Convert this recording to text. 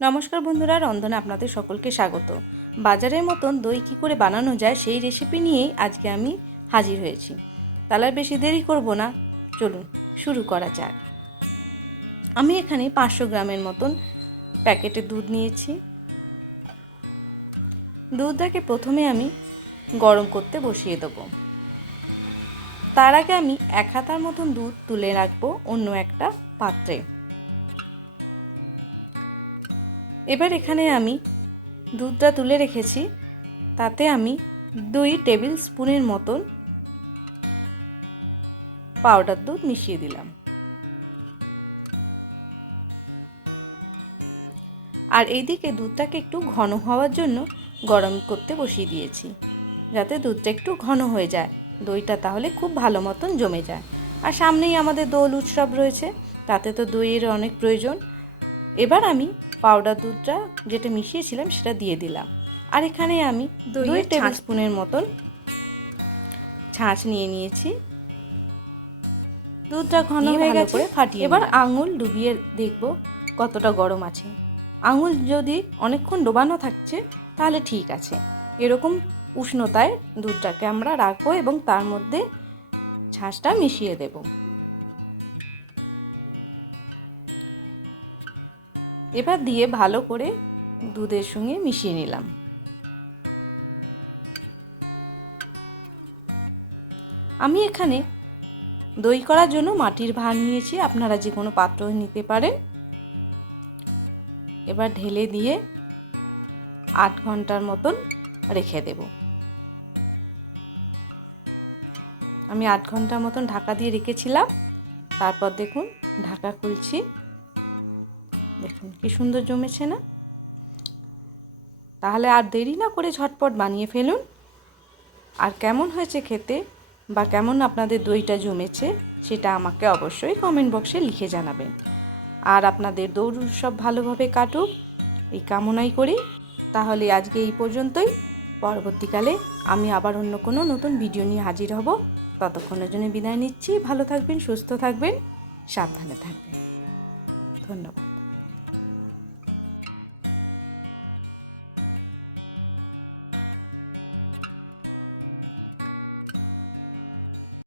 নমস্কার বন্ধুরা, রন্ধনে আপনাদের সকলকে স্বাগত। বাজারের মতন দই কী করে বানানো যায় সেই রেসিপি নিয়েই আজকে আমি হাজির হয়েছি। তাহলে আর বেশি দেরি করব না, চলুন শুরু করা যাক। আমি এখানে 500 গ্রামের মতন প্যাকেটে দুধ নিয়েছি। দুধটাকে প্রথমে আমি গরম করতে বসিয়ে দেবো। তার আগে আমি 1 হাতার মতন দুধ তুলে রাখবো অন্য একটা পাত্রে। এবার এখানে আমি দুধটা তুলে রেখেছি, তাতে আমি 2 টেবিল স্পুনের মতন পাউডার দুধ মিশিয়ে দিলাম। আর এইদিকে দুধটাকে একটু ঘন হওয়ার জন্য গরম করতে বসিয়ে দিয়েছি, যাতে দুধটা একটু ঘন হয়ে যায়, দইটা তাহলে খুব ভালো মতন জমে যায়। আর সামনেই আমাদের দোল উৎসব রয়েছে, তাতে তো দইয়ের অনেক প্রয়োজন। এবার আমি পাউডার দুধটা যেটা মিশিয়েছিলাম সেটা দিয়ে দিলাম। আর এখানে আমি 2 টেবিল স্পুনের মতন ছাঁচ নিয়ে নিয়েছি। দুধটা ঘন হয়ে গেছে, ফাটিয়ে এবার আঙুল ডুবিয়ে দেখব কতটা গরম আছে। আঙুল যদি অনেকক্ষণ ডোবানো থাকছে তাহলে ঠিক আছে। এরকম উষ্ণতায় দুধটাকে আমরা রাখবো এবং তার মধ্যে ছাঁচটা মিশিয়ে দেব। এবার দিয়ে ভালো করে দুধের সঙ্গে মিশিয়ে নিলাম। আমি এখানে দই করার জন্য মাটির ভাঁড় নিয়েছি, আপনারা যে কোনো পাত্র নিতে পারেন। এবার ঢেলে দিয়ে 8 ঘন্টার মতন রেখে দেব। আমি 8 ঘন্টার মতন ঢাকা দিয়ে রেখেছিলাম। তারপর দেখুন ঢাকা খুলছি, দেখুন কি সুন্দর জমেছে না? তাহলে আর দেরি না করে ঝটপট বানিয়ে ফেলুন। আর কেমন হয়েছে খেতে বা কেমন আপনাদের দইটা জমেছে সেটা আমাকে অবশ্যই কমেন্ট বক্সে লিখে জানাবেন। আর আপনাদের দোল উৎসব ভালোভাবে কাটুক এই কামনাই করি। তাহলে আজকে এই পর্যন্তই। পরবর্তীকালে আমি আবার অন্য কোনো নতুন ভিডিও নিয়ে হাজির হব। ততক্ষণের জন্য বিদায় নিচ্ছি। ভালো থাকবেন, সুস্থ থাকবেন, সাবধানে থাকবেন। ধন্যবাদ।